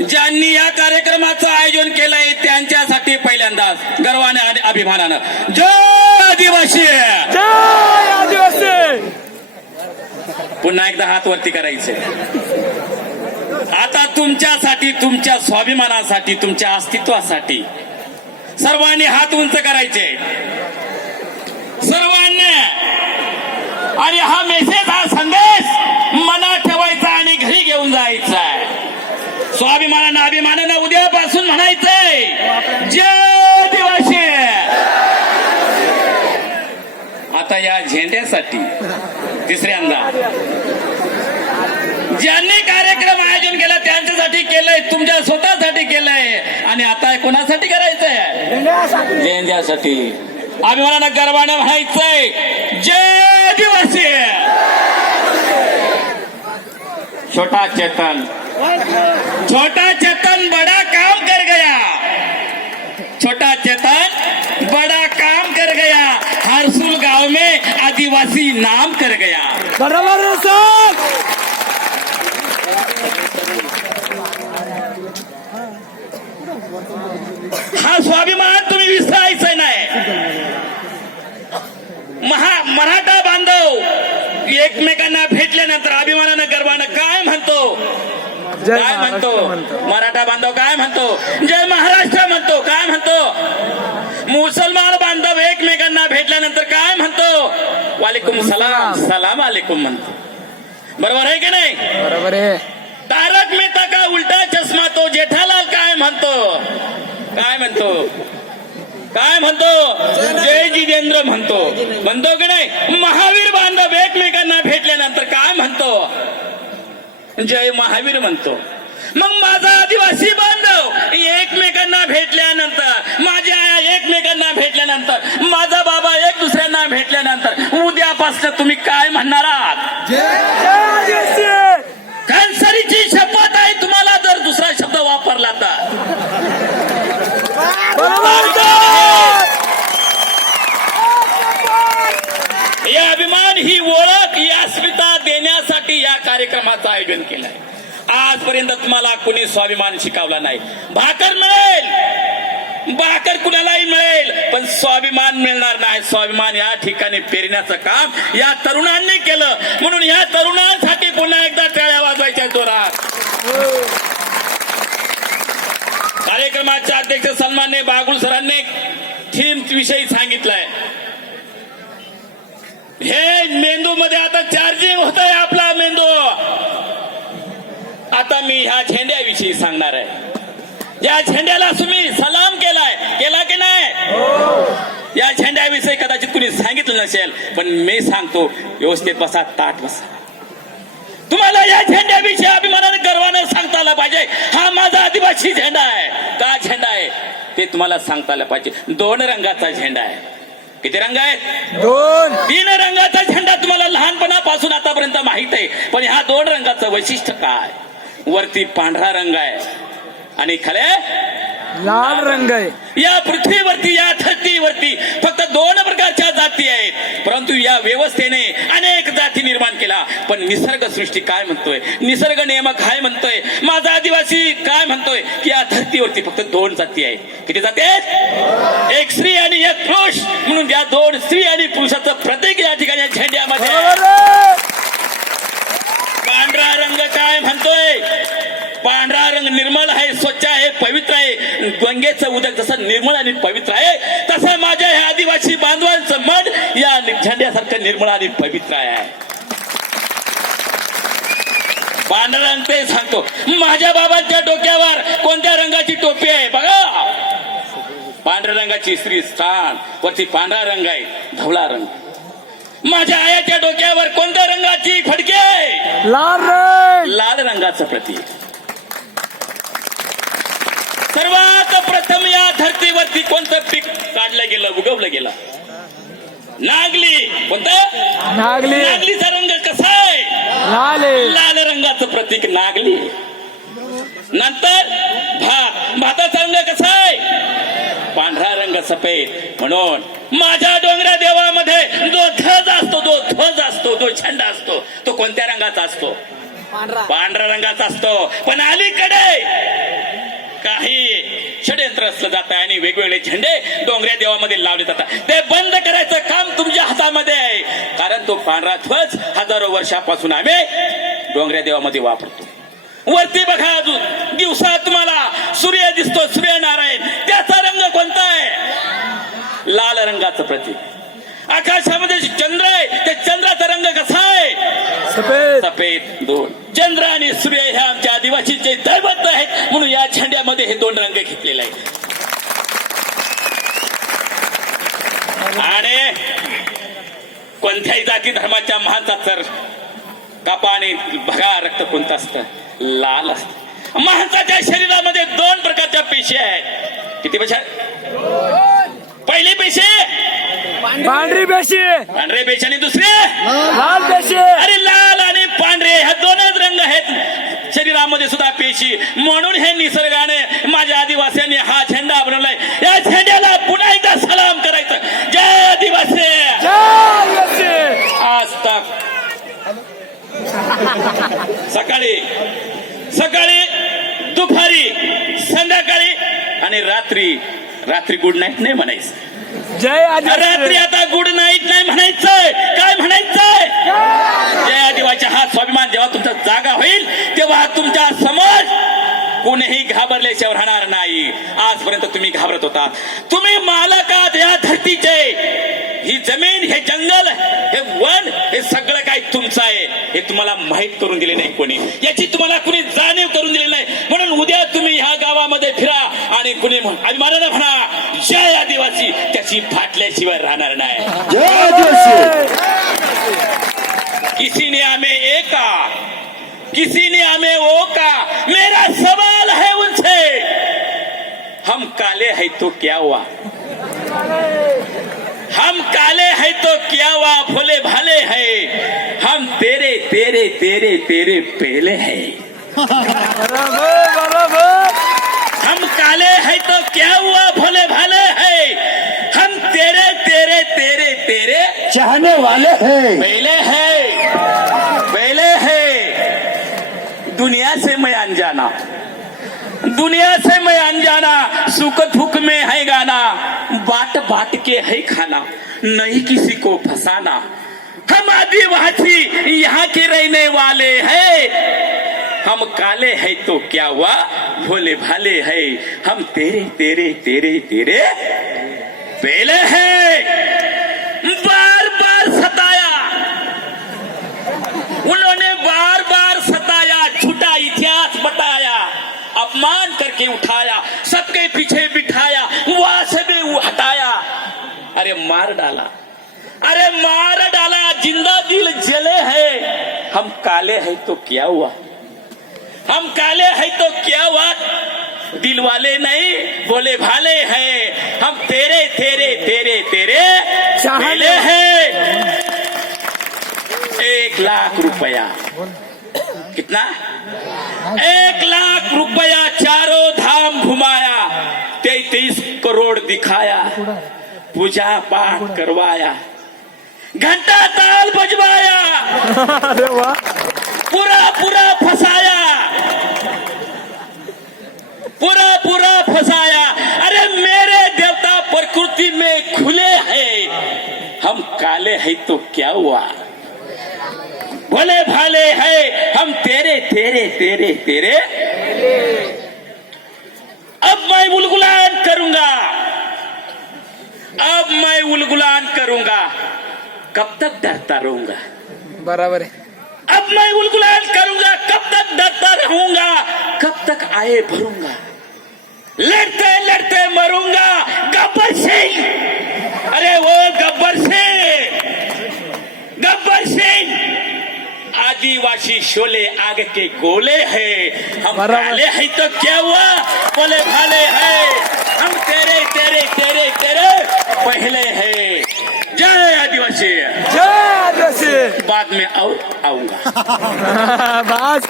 ज्यांनी या कार्यक्रमाचं आयोजन केलंय त्यांच्यासाठी पहिल्यांदाच गर्वाने आणि अभिमानानं जय आदिवासी, जय आदिवासी. पुन्हा एकदा हात वरती करायचे. आता तुमच्यासाठी, तुमच्या स्वाभिमानासाठी, तुमच्या अस्तित्वासाठी सर्वांनी हात उंच करायचे, सर्वांनी. आणि हा मेसेज, हा संदेश मनात ठेवायचा आणि घरी घेऊन जायचा आहे. स्वाभिमानानं अभिमानानं उद्यापासून म्हणायचंय जय आदिवासी. आता या झेंड्यासाठी तिसऱ्यांदा ज्यांनी कार्यक्रम आयोजन केला त्यांच्यासाठी केलंय, तुमच्या स्वतःसाठी केलंय. आणि आता कोणासाठी करायचंय? झेंड्यासाठी. अभिमानानं गर्वानं म्हणायचंय जय आदिवासी. छोटा चेतन, छोटा चेतन बड़ा काम कर गया, छोटा चेतन बड़ा काम कर गया, हरसुल गांव में आदिवासी नाम कर गया. बरोबर आहे सर. हा स्वाभिमान तुम्ही विसरायचा नाही. मराठा बांधव एकमेकांना भेटल्यानंतर अभिमानानं गर्वानं काय म्हणतो? काय म्हणतो? मराठा बांधव काय म्हणतो? जय महाराष्ट्र म्हणतो. काय म्हणतो? मुसलमान बांधव एकमेकांना भेटल्यानंतर काय म्हणतो? वालेकुम सलाम, सलाम वालेकुम म्हणतो. बरोबर आहे की नाही? बरोबर आहे. तारक मेहता का उलटा चष्मा तो जेठालाल काय म्हणतो? काय म्हणतो? काय म्हणतो? जय जितेंद्र म्हणतो. म्हणतो की नाही? महावीर बांधव एकमेकांना भेटल्यानंतर काय म्हणतो? जय महावीर म्हणतो. मग माझा आदिवासी बांधव एकमेकांना भेटल्यानंतर, माझी आया एकमेकांना भेटल्यानंतर, माझा बाबा एक दुसऱ्यांना भेटल्यानंतर उद्यापासून तुम्ही काय म्हणणार आहात? कॅन्सरीची शपथ आहे तुम्हाला जर दुसरा शब्द वापरला तर. हे अभिमान, ही ओळख, ही अस्मिता देण्यासाठी या कार्यक्रमाचं आयोजन केलंय. आजपर्यंत तुम्हाला कुणी स्वाभिमान शिकवला नाही. भाकर मिळेल, भाकर कुणालाही मिळेल, पण स्वाभिमान मिळणार नाही. स्वाभिमान या ठिकाणी पेरण्याचं काम या तरुणांनी केलं. म्हणून या तरुणांसाठी पुन्हा एकदा टाळ्या वाजवायच्या जोरात. कार्यक्रमाचे अध्यक्ष सन्माननीय बागुल सरांनी थीम विषयी सांगितलंय. हे मेंदू मध्ये आता चार्जिंग होत आहे आपला मेंदू. आता मी ह्या झेंड्याविषयी सांगणार आहे. या झेंड्याला तुम्ही सलाम केलाय, केला की नाही? या झेंड्याविषयी कदाचित कुणी सांगितलं नसेल, पण मी सांगतो, व्यवस्थित बसा, ताट बसा. तुम्हाला या झेंड्याविषयी अभिमानाने गर्वाने सांगता आला पाहिजे, हा माझा आदिवासी झेंडा आहे. का झेंडा आहे ते तुम्हाला सांगता आलं पाहिजे. 2 रंगाचा झेंडा आहे. किती रंग आहेत? 2. 3 रंगाचा झेंडा तुम्हाला लहानपणापासून आतापर्यंत माहित आहे. पण ह्या 2 रंगाचं वैशिष्ट्य काय? वरती पांढरा रंग आहे आणि खाली लाल रंग आहे. या पृथ्वीवरती, या धरतीवरती फक्त 2 प्रकारच्या जाती आहेत, परंतु या व्यवस्थेने अनेक जाती निर्माण केला. पण निसर्ग सृष्टी काय म्हणतोय? निसर्ग नियम काय म्हणतोय? माझा आदिवासी काय म्हणतोय? की या धरतीवरती फक्त 2 जाती आहेत. किती जाती आहेत? एक स्त्री आणि एक पुरुष. म्हणून या 2 स्त्री आणि पुरुषाचं प्रतीक या ठिकाणी झेंड्यामध्ये. पांढरा रंग काय म्हणतोय? पांढरा रंग निर्मळ आहे, स्वच्छ आहे, पवित्र आहे. गंगेचं उदक जसं निर्मळ आणि पवित्र आहे, तसं माझ्या ह्या आदिवासी बांधवांचं मन या झेंड्यासारखं निर्मळ आणि पवित्र आहे. पांढरा रंग ते सांगतो. माझ्या बाबांच्या डोक्यावर कोणत्या रंगाची टोपी आहे बघा? पांढऱ्या रंगाची श्रीस्थान, वरती पांढरा रंग आहे, धवळा रंग. माझ्या आयाच्या डोक्यावर कोणत्या रंगाची फडकी आहे? लाल रंग. लाल रंगाचं प्रतीक. सर्वात प्रथम या धरतीवरती कोणतं पीक काढलं गेलं, उगवलं गेलं? नागली. कोणतं? नागली. नागलीचा रंग कसा आहे? लाल आहे. लाल रंगाचं प्रतीक नागली. नंतर भात. भाताचा रंग कसा आहे? पांढरा रंग, सफेद. म्हणून माझ्या डोंगरा देवामध्ये जो ध्वज असतो, जो ध्वज असतो, जो झेंडा असतो, तो कोणत्या रंगाचा असतो? पांढऱ्या रंगाचा असतो. पण अलीकडे काही षडयंत्र असलं जात आहे आणि वेगवेगळे झेंडे डोंगऱ्या देवामध्ये लावले जातात. ते बंद करायचं काम तुमच्या हातामध्ये आहे. कारण तो पांढरा ध्वज हजारो वर्षापासून आम्ही डोंगऱ्या देवामध्ये वापरतो. वरती बघा, अजून दिवसा तुम्हाला सूर्य दिसतो, सूर्यनारायण. त्याचा रंग कोणता आहे? लाल रंगाचं प्रतीक. आकाशामध्ये चंद्र आहे, त्या चंद्राचा रंग कसा आहे? सफेद. सफेद. दोन चंद्र आणि सूर्य हे आमच्या आदिवासीचे दैवत आहेत, म्हणून या झेंड्यामध्ये हे दोन रंग घेतलेले आहेत. आणि कोणत्याही जाती धर्माच्या महानचा तर कापा आणि बघा, रक्त कोणतं असतं? लाल असतं. माणसाच्या शरीरामध्ये दोन प्रकारच्या पेशी आहेत. किती पेशी? पहिली पेशी पांढरी पेशी, पांढरे पेशी आणि दुसरे लाल पेशी. अरे लाल आणि पांढरे ह्या दोनच रंग आहेत शरीरामध्ये सुद्धा पेशी. म्हणून हे निसर्गाने माझ्या आदिवासींनी हा झेंडा बनवलाय. या झेंड्याला पुन्हा एकदा सलाम करायचं. जय आदिवासी. जय आदिवासी. आज तक सकाळी सकाळी, दुपारी, संध्याकाळी आणि रात्री गुड नाईट नाही म्हणायचं. जय आदिवासी. रात्री आता गुड नाईट नाही म्हणायचंय. काय म्हणायचंय? जय आदिवासी. हा स्वाभिमान जेव्हा तुमचा जागा होईल तेव्हा तुमच्या समोर कोणीही घाबरल्याशिवाय राहणार नाही. आजपर्यंत तुम्ही घाबरत होता. तुम्ही मालक आहात या धरतीचे. ही जमीन, हे जंगल, हे वन, हे सगळं काही तुमचं आहे. हे तुम्हाला माहित करून दिले नाही कोणी. याची तुम्हाला कुणी जाणीव करून दिली नाही. म्हणून उद्या तुम्ही ह्या गावामध्ये फिरा आणि कुणी अभिमानानं म्हणा जय आदिवासी. त्याची फाटल्याशिवाय राहणार नाही. जय आदिवासी. किसी ने हमें एका, किसी ने हमें ओका. मेरा सवाल है उनसे, हम काले हैं तो क्या हुआ? हम काले हैं तो क्या हुआ? भोले भाले हैं हम. तेरे तेरे तेरे तेरे पहले हैं. बरोबर बरोबर. हम काले हैं तो क्या हुआ? भोले भाले हैं हम. तेरे तेरे तेरे तेरे चाहने वाले हैं. पहले हैं, पहले हैं. दुनिया से मैं अनजाना, दुनिया से मैं अनजाना. सुख दुख में है गाना, बाट बाट के है खाना. नहीं किसी को फसाना. हम आदिवासी यहाँ के रहने वाले हैं. हम काले हैं तो क्या हुआ? भोले भाले हैं हम. तेरे तेरे तेरे तेरे पहले हैं. बार बार सताया उन्होंने, बार बार सताया. झूठा इतिहास बताया, अपमान करके उठाया, सबके पीछे बिठाया, वहां से भी हटाया. अरे मार डाला, अरे मार डाला. जिंदा दिल जले हैं. हम काले हैं तो क्या हुआ? हम काले हैं तो क्या हुआ? दिल वाले नहीं, भोले भाले हैं हम. तेरे तेरे तेरे तेरे पहले हैं. 1 लाख रुपया. कितना? 1 लाख रुपया. चारों धाम घुमाया, 33 करोड़ दिखाया, पूजा पाठ करवाया, घंटा ताल बजवाया, अरे वाह. पूरा पूरा फसाया, पूरा पूरा फसाया. अरे मेरे देवता प्रकृति में खुले हैं. हम काले हैं तो क्या हुआ? भोले भाले हैं हम. तेरे तेरे तेरे तेरे. अब मैं उलगुलान करूंगा, अब मैं उलगुलान करूंगा. कब तक डरता रहूंगा? बराबर है. अब मैं उलगुलान करूंगा. कब तक डरता रहूंगा? कब तक आए भरूंगा? लड़ते लड़ते मरूंगा. गब्बर सिंह, अरे वो गब्बर सिंह, गब्बर सिंह. आदिवासी शोले आग के गोले हैं. हम काले हैं तो क्या हुआ? बोले भाले हैं हम. तेरे तेरे तेरे तेरे पहले हैं. जय आदिवासी. जय आदिवासी. बाद में और आऊंगा. बस.